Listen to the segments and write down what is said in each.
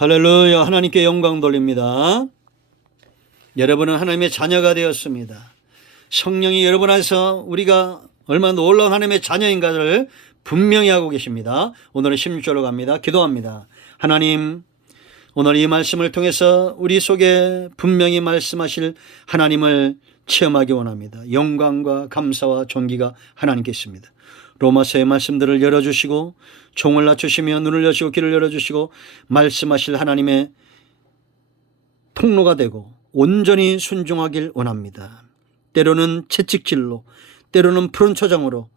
할렐루야. 하나님께 영광 돌립니다. 여러분은 하나님의 자녀가 되었습니다. 성령이 여러분 안에서 우리가 얼마나 놀라운 하나님의 자녀인가를 분명히 하고 계십니다. 오늘은 16절로 갑니다. 기도합니다. 하나님, 오늘 이 말씀을 통해서 우리 속에 분명히 말씀하실 하나님을 체험하기 원합니다. 영광과 감사와 존귀가 하나님께 있습니다. 로마서의 말씀들을 열어주시고 종을 낮추시며 눈을 여시고 귀를 열어주시고 말씀하실 하나님의 통로가 되고 온전히 순종하길 원합니다. 때로는 채찍질로, 때로는 푸른 초장으로,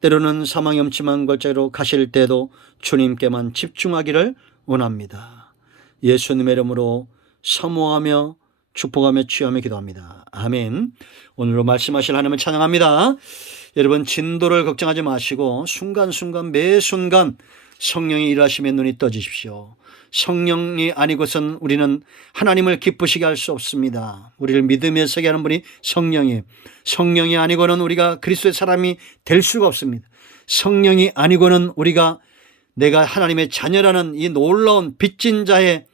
때로는 사망의 엄침한 걸자로 가실 때도 주님께만 집중하기를 원합니다. 예수님의 이름으로 사모하며 축복하며 취하며 기도합니다. 아멘. 오늘로 말씀하실 하나님을 찬양합니다. 여러분, 진도를 걱정하지 마시고 순간순간 매 순간 성령이 일하시며 눈이 떠지십시오. 성령이 아니고선 우리는 하나님을 기쁘시게 할 수 없습니다. 우리를 믿음에 서게 하는 분이 성령이 아니고는 우리가 그리스도의 사람이 될 수가 없습니다. 성령이 아니고는 우리가 내가 하나님의 자녀라는 이 놀라운 빚진 자의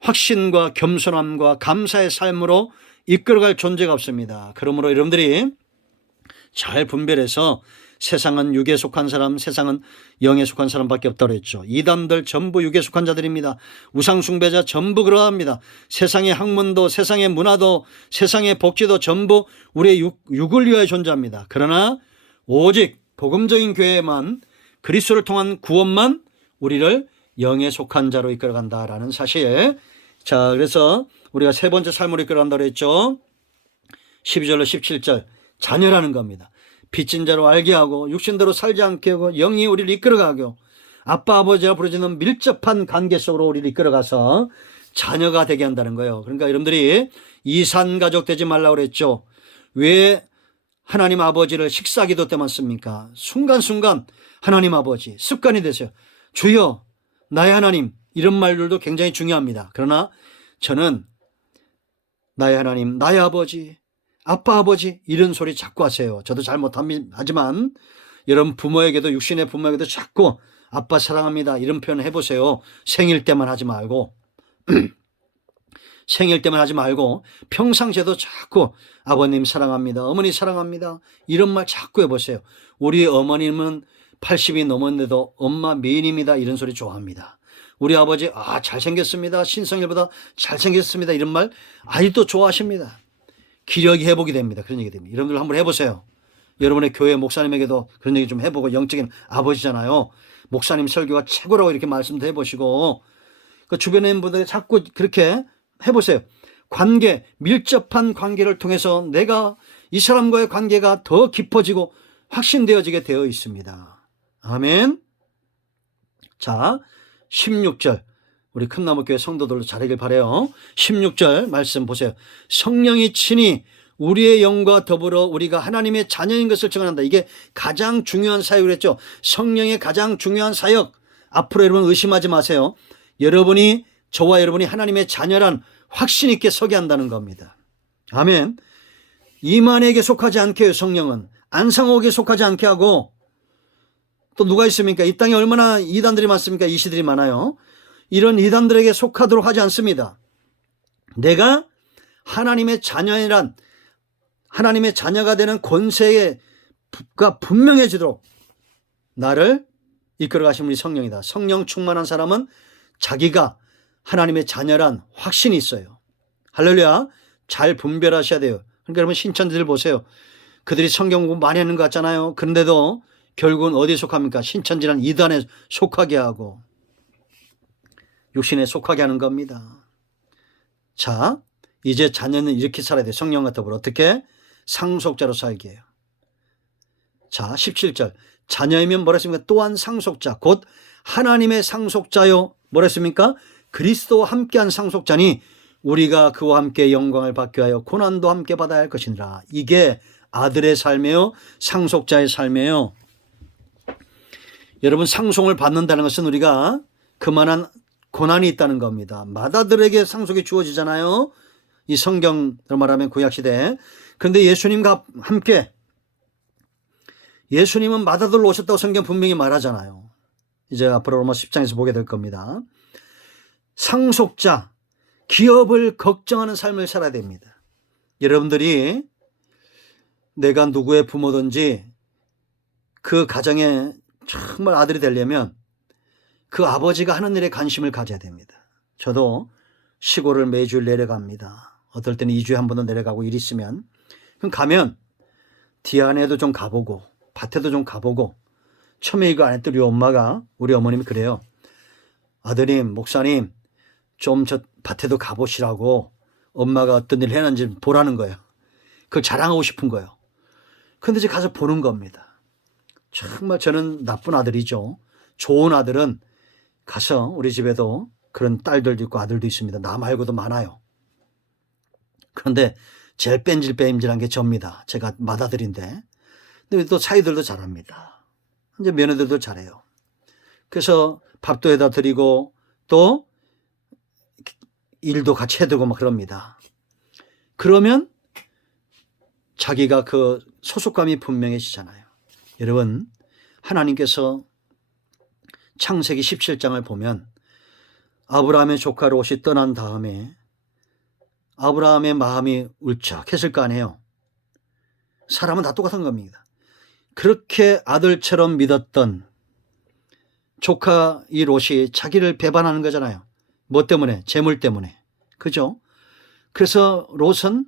확신과 겸손함과 감사의 삶으로 이끌어갈 존재가 없습니다. 그러므로 여러분들이 잘 분별해서 세상은 육에 속한 사람, 세상은 영에 속한 사람밖에 없다고 했죠. 이단들 전부 육에 속한 자들입니다. 우상숭배자 전부 그러합니다. 세상의 학문도, 세상의 문화도, 세상의 복지도 전부 우리의 육을 위하여 존재합니다. 그러나 오직 복음적인 교회만, 그리스도를 통한 구원만 우리를 영에 속한 자로 이끌어간다라는 사실. 자, 그래서 우리가 세 번째 삶으로 이끌어간다고 했죠. 12절로 17절. 자녀라는 겁니다. 빚진 자로 알게 하고 육신대로 살지 않게 하고 영이 우리를 이끌어가고 아빠 아버지와 부르짖는 밀접한 관계 속으로 우리를 이끌어가서 자녀가 되게 한다는 거예요. 그러니까 여러분들이 이산가족 되지 말라고 그랬죠. 왜 하나님 아버지를 식사기도 때만 씁니까? 순간순간 하나님 아버지 습관이 되세요. 주여 나의 하나님, 이런 말들도 굉장히 중요합니다. 그러나 저는 나의 하나님, 나의 아버지, 아빠 아버지 이런 소리 자꾸 하세요. 저도 잘못하지만 여러분 부모에게도, 육신의 부모에게도 자꾸 아빠 사랑합니다 이런 표현을 해보세요. 생일 때만 하지 말고 생일 때만 하지 말고 평상시에도 자꾸 아버님 사랑합니다, 어머니 사랑합니다 이런 말 자꾸 해보세요. 우리 어머님은 80이 넘었는데도 엄마 미인입니다 이런 소리 좋아합니다. 우리 아버지 잘생겼습니다, 신성일보다 잘생겼습니다 이런 말 아직도 좋아하십니다. 기력이 회복이 됩니다. 그런 얘기 됩니다. 여러분들 한번 해보세요. 여러분의 교회 목사님에게도 그런 얘기 좀 해보고, 영적인 아버지잖아요. 목사님 설교가 최고라고 이렇게 말씀도 해보시고, 그 주변에 있는 분들이 자꾸 그렇게 해보세요. 관계, 밀접한 관계를 통해서 내가 이 사람과의 관계가 더 깊어지고 확신되어지게 되어 있습니다. 아멘. 자, 16절. 우리 큰나무교회 성도들도 잘하길 바라요. 16절 말씀 보세요. 성령이 친히 우리의 영과 더불어 우리가 하나님의 자녀인 것을 증언한다. 이게 가장 중요한 사역을 했죠. 성령의 가장 중요한 사역. 앞으로 여러분 의심하지 마세요. 저와 여러분이 하나님의 자녀란 확신 있게 서게 한다는 겁니다. 아멘. 이만에게 속하지 않게 해요. 성령은 안상옥에 속하지 않게 하고, 또 누가 있습니까? 이 땅에 얼마나 이단들이 많습니까? 이시들이 많아요. 이런 이단들에게 속하도록 하지 않습니다. 내가 하나님의 자녀이란, 하나님의 자녀가 되는 권세가 분명해지도록 나를 이끌어 가신 분이 성령이다. 성령 충만한 사람은 자기가 하나님의 자녀란 확신이 있어요. 할렐루야. 잘 분별하셔야 돼요. 그러니까 여러분 신천지들 보세요. 그들이 성경 공부 많이 하는 것 같잖아요. 그런데도 결국은 어디에 속합니까? 신천지란 이단에 속하게 하고 육신에 속하게 하는 겁니다. 자, 이제 자녀는 이렇게 살아야 돼요. 성령과 더불어 어떻게? 상속자로 살게 해요. 자, 17절. 자녀이면 뭐라 했습니까? 또한 상속자, 곧 하나님의 상속자요. 뭐라 했습니까? 그리스도와 함께한 상속자니 우리가 그와 함께 영광을 받게 하여 고난도 함께 받아야 할 것이니라. 이게 아들의 삶이에요, 상속자의 삶이에요. 여러분, 상속을 받는다는 것은 우리가 그만한 고난이 있다는 겁니다. 맏아들에게 상속이 주어지잖아요. 이 성경으로 말하면 구약시대. 그런데 예수님과 함께, 예수님은 맏아들로 오셨다고 성경 분명히 말하잖아요. 이제 앞으로 로마서 10장에서 보게 될 겁니다. 상속자, 기업을 걱정하는 삶을 살아야 됩니다. 여러분들이 내가 누구의 부모든지 그 가정에 정말 아들이 되려면 그 아버지가 하는 일에 관심을 가져야 됩니다. 저도 시골을 매주일 내려갑니다. 어떨 때는 2주에 한 번도 내려가고 일 있으면. 그럼 가면 뒤안에도 좀 가보고 밭에도 좀 가보고, 처음에 이거 안 했더니 우리 어머님이 그래요. 아드님, 목사님 좀 저 밭에도 가보시라고 엄마가 어떤 일을 해놨는지 보라는 거예요. 그걸 자랑하고 싶은 거예요. 그런데 이제 가서 보는 겁니다. 정말 저는 나쁜 아들이죠. 좋은 아들은 가서, 우리 집에도 그런 딸들도 있고 아들도 있습니다. 나 말고도 많아요. 그런데 제일 뺀질뺀질한 게 접니다. 제가 맏아들인데. 근데 또 사위들도 잘합니다. 이제 며느리들도 잘해요. 그래서 밥도 해다 드리고 또 일도 같이 해두고 막 그럽니다. 그러면 자기가 그 소속감이 분명해지잖아요. 여러분, 하나님께서 창세기 17장을 보면 아브라함의 조카 롯이 떠난 다음에 아브라함의 마음이 울적했을 거 아니에요. 사람은 다 똑같은 겁니다. 그렇게 아들처럼 믿었던 조카 이 롯이 자기를 배반하는 거잖아요. 뭐 때문에? 재물 때문에. 그죠? 그래서 롯은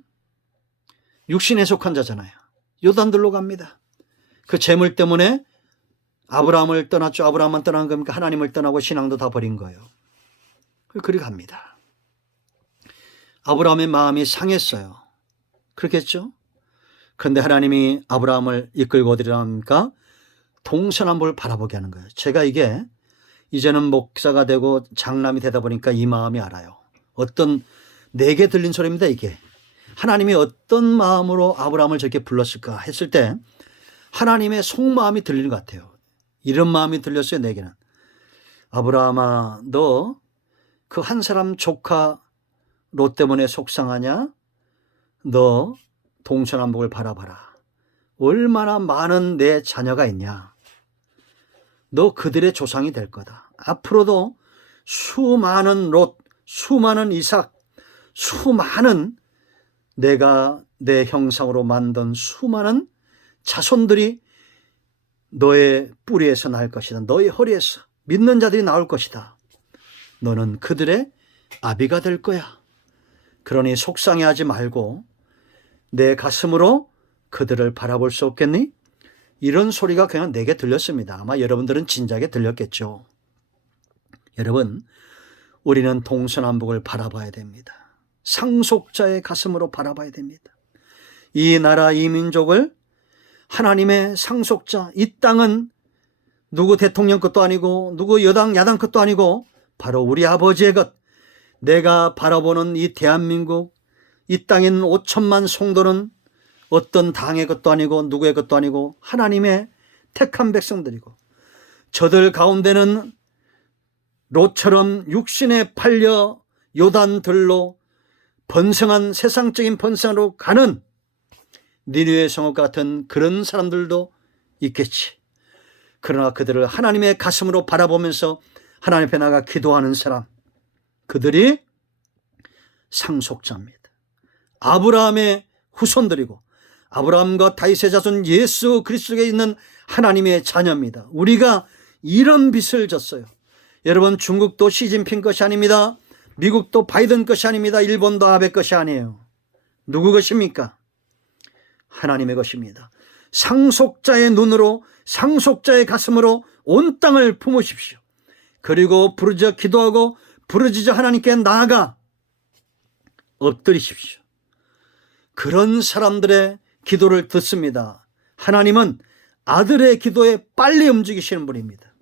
육신에 속한 자잖아요. 요단들로 갑니다. 그 재물 때문에 아브라함을 떠났죠. 아브라함만 떠난 겁니까? 하나님을 떠나고 신앙도 다 버린 거예요. 그리 갑니다. 아브라함의 마음이 상했어요. 그렇겠죠? 그런데 하나님이 아브라함을 이끌고 어디로 합니까? 동서남북을 바라보게 하는 거예요. 제가 이게 이제는 목사가 되고 장남이 되다 보니까 이 마음이 알아요. 내게 들린 소리입니다, 이게. 하나님이 어떤 마음으로 아브라함을 저렇게 불렀을까 했을 때 하나님의 속마음이 들리는 것 같아요. 이런 마음이 들렸어요, 내게는. 아브라함아, 너 그 한 사람 조카 롯 때문에 속상하냐? 너 동서남북을 바라봐라. 얼마나 많은 내 자녀가 있냐? 너 그들의 조상이 될 거다. 앞으로도 수많은 롯, 수많은 이삭, 수많은 내가 내 형상으로 만든 수많은 자손들이 너의 뿌리에서 나올 것이다. 너의 허리에서 믿는 자들이 나올 것이다. 너는 그들의 아비가 될 거야. 그러니 속상해하지 말고 내 가슴으로 그들을 바라볼 수 없겠니? 이런 소리가 그냥 내게 들렸습니다. 아마 여러분들은 진작에 들렸겠죠. 여러분, 우리는 동서남북을 바라봐야 됩니다. 상속자의 가슴으로 바라봐야 됩니다. 이 나라, 이 민족을 하나님의 상속자, 이 땅은 누구 대통령 것도 아니고 누구 여당, 야당 것도 아니고 바로 우리 아버지의 것. 내가 바라보는 이 대한민국, 이 땅에 있는 5천만 성도는 어떤 당의 것도 아니고 누구의 것도 아니고 하나님의 택한 백성들이고, 저들 가운데는 롯처럼 육신에 팔려 요단들로 번성한 세상적인 번성으로 가는 니느웨 성읍 같은 그런 사람들도 있겠지. 그러나 그들을 하나님의 가슴으로 바라보면서 하나님 앞에 나가 기도하는 사람, 그들이 상속자입니다. 아브라함의 후손들이고 아브라함과 다윗의 자손 예수 그리스도에 있는 하나님의 자녀입니다. 우리가 이런 빚을 졌어요. 여러분, 중국도 시진핑 것이 아닙니다. 미국도 바이든 것이 아닙니다. 일본도 아베 것이 아니에요. 누구 것입니까? 하나님의 것입니다. 상속자의 눈으로, 상속자의 가슴으로 온 땅을 품으십시오. 그리고 부르짖어 기도하고 부르짖어 하나님께 나아가 엎드리십시오. 그런 사람들의 기도를 듣습니다. 하나님은 아들의 기도에 빨리 움직이시는 분입니다.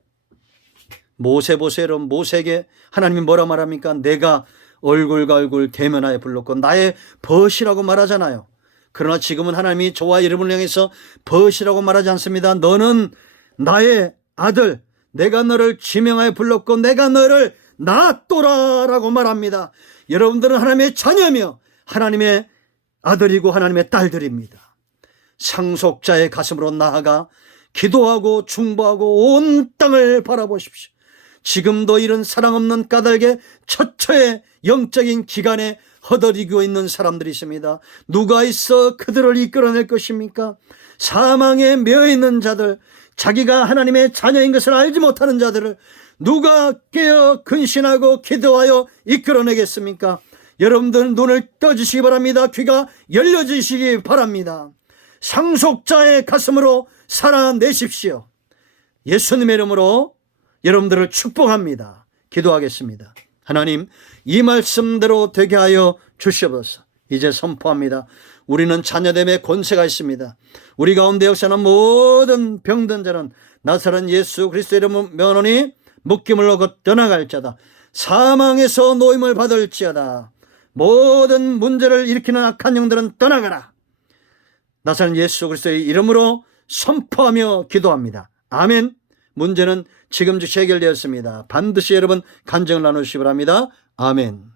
모세 보세요. 모세에게 하나님이 뭐라 말합니까? 내가 얼굴과 얼굴 대면하여 불렀고 나의 벗이라고 말하잖아요. 그러나 지금은 하나님이 저와 여러분을 향해서 벗이라고 말하지 않습니다. 너는 나의 아들, 내가 너를 지명하여 불렀고 내가 너를 낳았도라라고 말합니다. 여러분들은 하나님의 자녀며 하나님의 아들이고 하나님의 딸들입니다. 상속자의 가슴으로 나아가 기도하고 중보하고 온 땅을 바라보십시오. 지금도 이런 사랑 없는 까닭에 처처의 영적인 기간에 허덕이고 있는 사람들이 있습니다. 누가 있어 그들을 이끌어낼 것입니까? 사망에 매여 있는 자들, 자기가 하나님의 자녀인 것을 알지 못하는 자들을 누가 깨어 근신하고 기도하여 이끌어내겠습니까? 여러분들 눈을 떠주시기 바랍니다. 귀가 열려주시기 바랍니다. 상속자의 가슴으로 살아내십시오. 예수님의 이름으로 여러분들을 축복합니다. 기도하겠습니다. 하나님, 이 말씀대로 되게 하여 주시옵소서. 이제 선포합니다. 우리는 자녀됨의 권세가 있습니다. 우리 가운데 역사하는 모든 병든 자는 나사렛 예수 그리스도의 이름으로 명하노니 묶임을 얻고 떠나갈 자다. 사망에서 노임을 받을지어다. 모든 문제를 일으키는 악한 영들은 떠나가라. 나사렛 예수 그리스도의 이름으로 선포하며 기도합니다. 아멘. 문제는 지금 즉시 해결되었습니다. 반드시 여러분 간증을 나누시기 바랍니다. 아멘.